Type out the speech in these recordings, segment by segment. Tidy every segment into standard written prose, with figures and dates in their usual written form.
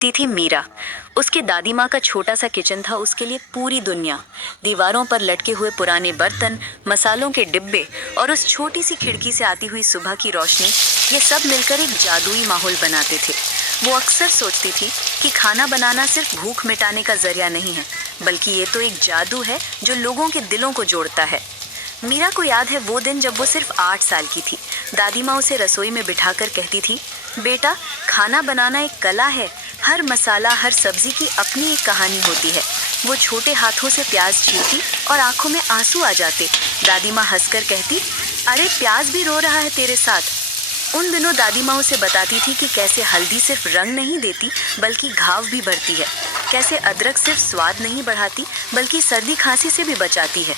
थी मीरा। उसके दादी माँ का छोटा सा किचन था उसके लिए पूरी दुनिया। दीवारों पर लटके हुए पुराने बर्तन, मसालों के डिब्बे और उस छोटी सी खिड़की से आती हुई सुबह की रोशनी, ये सब मिलकर एक जादुई माहौल बनाते थे। वो अक्सर सोचती थी कि खाना बनाना सिर्फ भूख मिटाने का जरिया नहीं है, बल्कि ये तो एक जादू है जो लोगों के दिलों को जोड़ता है। मीरा को याद है वो दिन जब वो सिर्फ 8 साल की थी। दादी माँ उसे रसोई में बिठाकर कहती थी, बेटा, खाना बनाना एक कला है। हर मसाला, हर सब्जी की अपनी एक कहानी होती है। वो छोटे हाथों से प्याज छीलती और आंखों में आंसू आ जाते। दादी माँ हंसकर कहती, अरे प्याज भी रो रहा है तेरे साथ। उन दिनों दादी माँ उसे बताती थी कि कैसे हल्दी सिर्फ रंग नहीं देती बल्कि घाव भी भरती है, कैसे अदरक सिर्फ स्वाद नहीं बढ़ाती बल्कि सर्दी खांसी से भी बचाती है।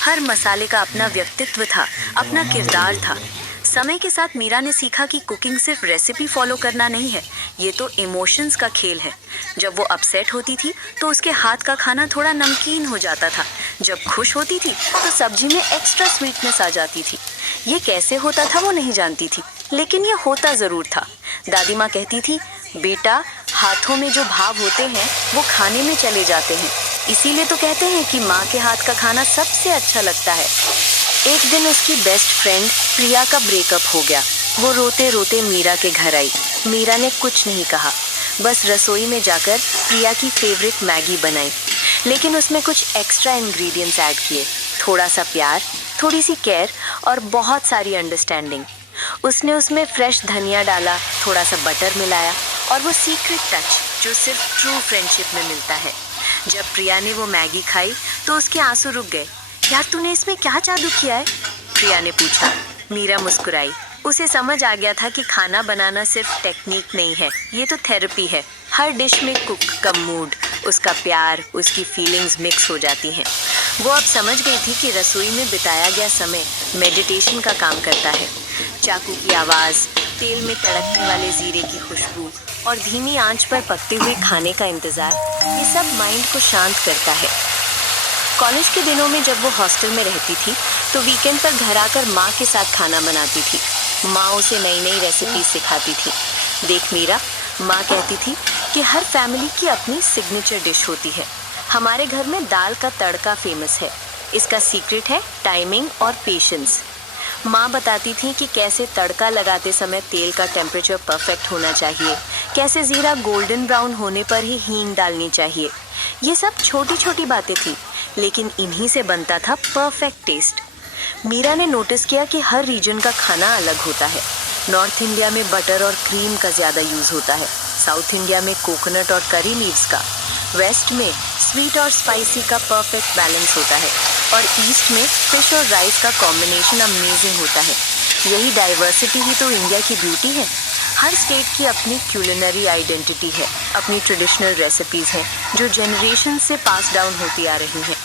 हर मसाले का अपना व्यक्तित्व था, अपना किरदार था। समय के साथ मीरा ने सीखा कि कुकिंग सिर्फ रेसिपी फॉलो करना नहीं है, ये तो इमोशंस का खेल है। जब वो अपसेट होती थी तो उसके हाथ का खाना थोड़ा नमकीन हो जाता था। जब खुश होती थी तो सब्जी में एक्स्ट्रा स्वीटनेस आ जाती थी। ये कैसे होता था वो नहीं जानती थी, लेकिन ये होता ज़रूर था। दादी माँ कहती थी, बेटा, हाथों में जो भाव होते हैं वो खाने में चले जाते हैं। इसीलिए तो कहते हैं कि माँ के हाथ का खाना सबसे अच्छा लगता है। एक दिन उसकी बेस्ट फ्रेंड प्रिया का ब्रेकअप हो गया। वो रोते रोते मीरा के घर आई। मीरा ने कुछ नहीं कहा, बस रसोई में जाकर प्रिया की फेवरेट मैगी बनाई, लेकिन उसमें कुछ एक्स्ट्रा इंग्रेडिएंट्स ऐड किए। थोड़ा सा प्यार, थोड़ी सी केयर और बहुत सारी अंडरस्टैंडिंग। उसने उसमें फ्रेश धनिया डाला, थोड़ा सा बटर मिलाया और वो सीक्रेट टच जो सिर्फ ट्रू फ्रेंडशिप में मिलता है। जब प्रिया ने वो मैगी खाई तो उसके आंसू रुक गए। यार, तूने इसमें क्या जादू किया है? प्रिया ने पूछा। मीरा मुस्कुराई। उसे समझ आ गया था कि खाना बनाना सिर्फ टेक्निक नहीं है, ये तो थेरेपी है। हर डिश में कुक का मूड, उसका प्यार, उसकी फीलिंग्स मिक्स हो जाती हैं। वो अब समझ गई थी कि रसोई में बिताया गया समय मेडिटेशन का काम करता है। चाकू की आवाज़, तेल में तड़कने वाले जीरे की खुशबू और धीमी आंच पर पकते हुए खाने का इंतज़ार, ये सब माइंड को शांत करता है। कॉलेज के दिनों में जब वो हॉस्टल में रहती थी तो वीकेंड पर घर आकर माँ के साथ खाना बनाती थी। माँ उसे नई नई रेसिपी सिखाती थी। देख मीरा, माँ कहती थी कि हर फैमिली की अपनी सिग्नेचर डिश होती है। हमारे घर में दाल का तड़का फेमस है। इसका सीक्रेट है टाइमिंग और पेशेंस। माँ बताती थी कि कैसे तड़का लगाते समय तेल का टेम्परेचर परफेक्ट होना चाहिए, कैसे ज़ीरा गोल्डन ब्राउन होने पर ही हींग डालनी चाहिए। ये सब छोटी छोटी बातें थी, लेकिन इन्हीं से बनता था परफेक्ट टेस्ट। मीरा ने नोटिस किया कि हर रीजन का खाना अलग होता है। नॉर्थ इंडिया में बटर और क्रीम का ज़्यादा यूज़ होता है, साउथ इंडिया में कोकोनट और करी लीव्स का, वेस्ट में स्वीट और स्पाइसी का परफेक्ट बैलेंस होता है और ईस्ट में फिश और राइस का कॉम्बिनेशन अमेजिंग होता है। यही डाइवर्सिटी ही तो इंडिया की ब्यूटी है। हर स्टेट की अपनी क्यूलिनरी आइडेंटिटी है, अपनी ट्रेडिशनल रेसिपीज़ हैं जो जनरेशन से पास डाउन होती आ रही हैं।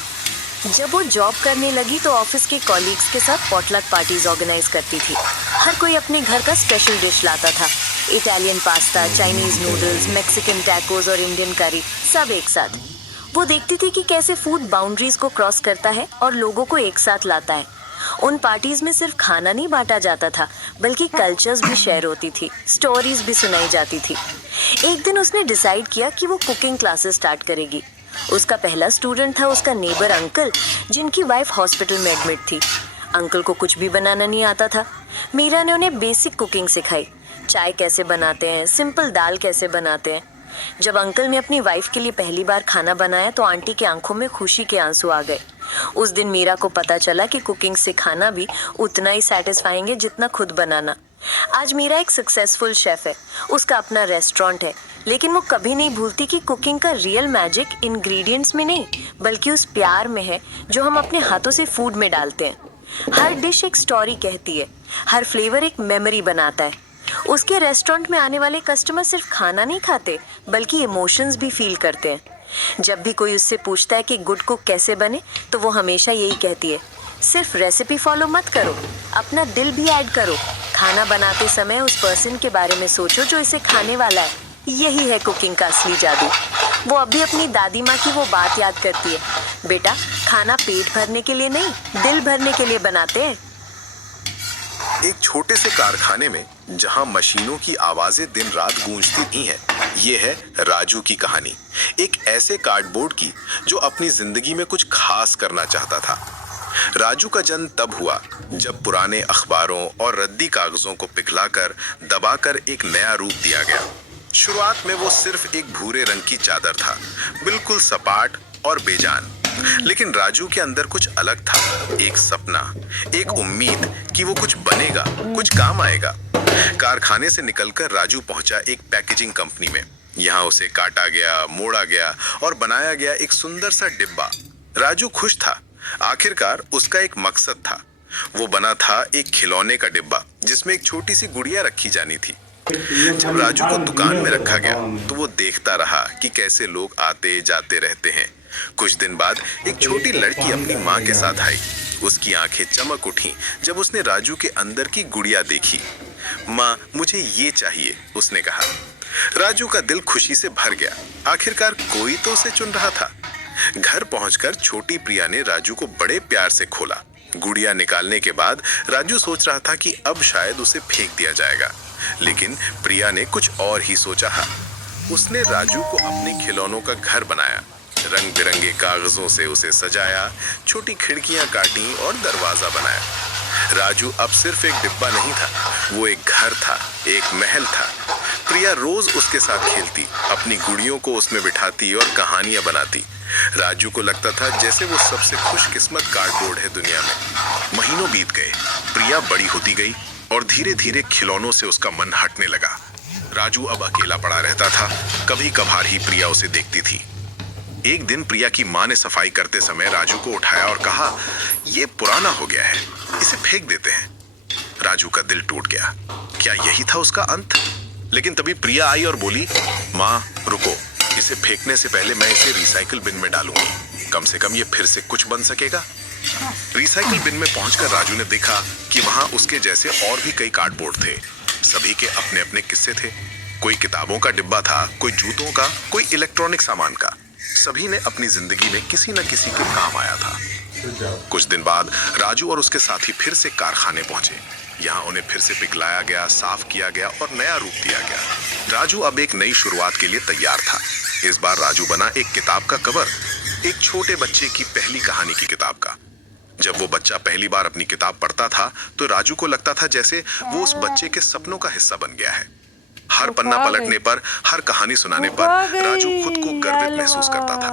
जब वो जॉब करने लगी तो ऑफिस के कॉलीग्स के साथ पॉटलक पार्टीज ऑर्गेनाइज करती थी। हर कोई अपने घर का स्पेशल डिश लाता था। Italian pasta, Chinese noodles, Mexican tacos और इंडियन करी, सब एक साथ। वो देखती थी कि कैसे फूड बाउंड्रीज को क्रॉस करता है और लोगों को एक साथ लाता है। उन पार्टीज में सिर्फ खाना नहीं बांटा जाता था, बल्कि कल्चर्स भी शेयर होती थी, स्टोरीज भी सुनाई जाती थी। एक दिन उसने डिसाइड किया कि वो कुकिंग क्लासेस स्टार्ट करेगी। उसका पहला स्टूडेंट था उसका नेबर अंकल, जिनकी वाइफ हॉस्पिटल में एडमिट थी। अंकल को कुछ भी बनाना नहीं आता था। मीरा ने उन्हें बेसिक कुकिंग सिखाई, चाय कैसे बनाते हैं, सिंपल दाल कैसे बनाते हैं। जब अंकल ने अपनी वाइफ के लिए पहली बार खाना बनाया तो आंटी की आंखों में खुशी के आंसू आ गए। उस दिन मीरा को पता चला कि कुकिंग सिखाना भी उतना ही सैटिस्फाइंग है जितना खुद बनाना। आज मीरा एक सक्सेसफुल शेफ है, उसका अपना रेस्टोरेंट है, लेकिन वो कभी नहीं भूलती कि कुकिंग का रियल मैजिक इंग्रेडिएंट्स में नहीं, बल्कि उस प्यार में है जो हम अपने हाथों से फूड में डालते हैं। हर डिश एक स्टोरी कहती है, हर फ्लेवर एक मेमोरी बनाता है। उसके रेस्टोरेंट में आने वाले कस्टमर सिर्फ खाना नहीं खाते, बल्कि इमोशंस भी फील करते हैं। जब भी कोई उससे पूछता है कि गुड कुक कैसे बने, तो वो हमेशा यही कहती है, सिर्फ रेसिपी फॉलो मत करो, अपना दिल भी ऐड करो। खाना बनाते समय उस पर्सन के बारे में सोचो जो इसे खाने वाला है। यही है कुकिंग का असली जादू। वो अभी अपनी दादी माँ की वो बात याद करती है, बेटा, खाना पेट भरने के लिए नहीं, दिल भरने के लिए बनाते हैं। एक छोटे से कारखाने में जहां मशीनों की आवाजें दिन रात गूंजती थी हैं, ये है राजू की कहानी, एक ऐसे कार्डबोर्ड की जो अपनी जिंदगी में कुछ खास करना चाहता था। राजू का जन्म तब हुआ जब पुराने अखबारों और रद्दी कागजों को पिघलाकर दबाकर एक नया रूप दिया गया। शुरुआत में वो सिर्फ एक भूरे रंग की चादर था, बिल्कुल सपाट और बेजान। लेकिन राजू के अंदर कुछ अलग था, एक सपना, एक उम्मीद कि वो कुछ बनेगा, कुछ काम आएगा। कारखाने से निकलकर राजू पहुंचा एक पैकेजिंग कंपनी में। यहाँ उसे काटा गया, मोड़ा गया और बनाया गया एक सुंदर सा डिब्बा। राजू खुश था, आखिरकार उसका एक मकसद था। वो बना था एक खिलौने का डिब्बा जिसमें एक छोटी सी गुड़िया रखी जानी थी। जब राजू को दुकान में रखा गया तो वो देखता रहा कि कैसे लोग आते जाते रहते हैं। कुछ दिन बाद एक छोटी लड़की अपनी माँ के साथ आई। उसकी आंखें चमक उठी जब उसने राजू के अंदर की गुड़िया देखी। माँ, मुझे ये चाहिए, उसने कहा। राजू का दिल खुशी से भर गया, आखिरकार कोई तो उसे चुन रहा था। घर पहुंचकर छोटी प्रिया ने राजू को बड़े प्यार से खोला। गुड़िया निकालने के बाद राजू सोच रहा था कि अब शायद उसे फेंक दिया जाएगा, लेकिन प्रिया ने कुछ और ही सोचा है। उसने राजू को अपने खिलौनों का घर बनाया, रंग बिरंगे कागजों से उसे सजाया, छोटी खिड़कियां काटी और दरवाजा बनाया। राजू अब सिर्फ एक डिब्बा नहीं था, वो एक घर था, एक महल था। प्रिया रोज उसके साथ खेलती, अपनी गुड़ियों को उसमें बिठाती और कहानियां बनाती। राजू को लगता था जैसे वो सबसे खुशकिस्मत कार्डबोर्ड है दुनिया में। महीनों बीत गए, प्रिया बड़ी होती गई और धीरे धीरे खिलौनों से उसका मन हटने लगा। राजू अब अकेला पड़ा रहता था, कभी कभार ही प्रिया उसे देखती थी। एक दिन प्रिया की माँ ने सफाई करते समय राजू को उठाया और कहा, ये पुराना हो गया है, इसे फेंक देते हैं। राजू का दिल टूट गया। क्या यही था उसका अंत? लेकिन तभी प्रिया आई और बोली, माँ रुको, इसे फेंकने से पहले मैं इसे रिसाइकिल बिन में डालूंगी, कम से कम ये फिर से कुछ बन सकेगा। रिसाइकिल बिन में पहुंचकर राजू ने देखा कि वहां उसके जैसे और भी कई कार्डबोर्ड थे। सभी के अपने अपने किस्से थे। कोई किताबों का डिब्बा था, कोई जूतों का, कोई इलेक्ट्रॉनिक सामान का। सभी ने अपनी जिंदगी में किसी न किसी के काम आया था। कुछ दिन बाद राजू और उसके साथी फिर से कारखाने पहुंचे। यहाँ उन्हें फिर से पिघलाया गया, साफ किया गया और नया रूप दिया गया। राजू अब एक नई शुरुआत के लिए तैयार था। इस बार राजू बना एक किताब का कवर, एक छोटे बच्चे की पहली कहानी की किताब का। जब वो बच्चा पहली बार अपनी किताब पढ़ता था तो राजू को लगता था जैसे वो उस बच्चे के सपनों का हिस्सा बन गया है। हर पन्ना पलटने पर, हर कहानी सुनाने पर राजू खुद को गर्वित महसूस करता था।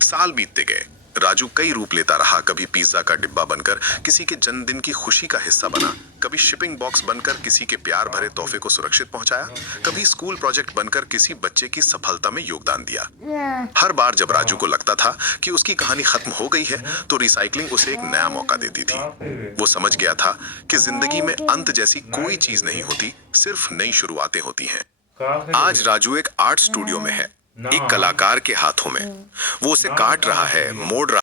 साल बीतते गए, राजू कई रूप लेता रहा। कभी पिज्जा का डिब्बा बनकर किसी के जन्मदिन की खुशी का हिस्सा बना, कभी शिपिंग बॉक्स बनकर किसी के प्यार भरे तोहफे को सुरक्षित पहुंचाया, कभी स्कूल प्रोजेक्ट बनकर किसी बच्चे की सफलता में योगदान दिया। हर बार जब राजू को लगता था कि उसकी कहानी खत्म हो गई है तो रिसाइकलिंग उसे एक नया मौका देती थी। वो समझ गया था कि जिंदगी में अंत जैसी कोई चीज नहीं होती, सिर्फ नई शुरुआतें होती हैं। आज राजू एक आर्ट स्टूडियो में है, एक कलाकार के हाथों में। वो उसे काट रहा है, मोड़ रहा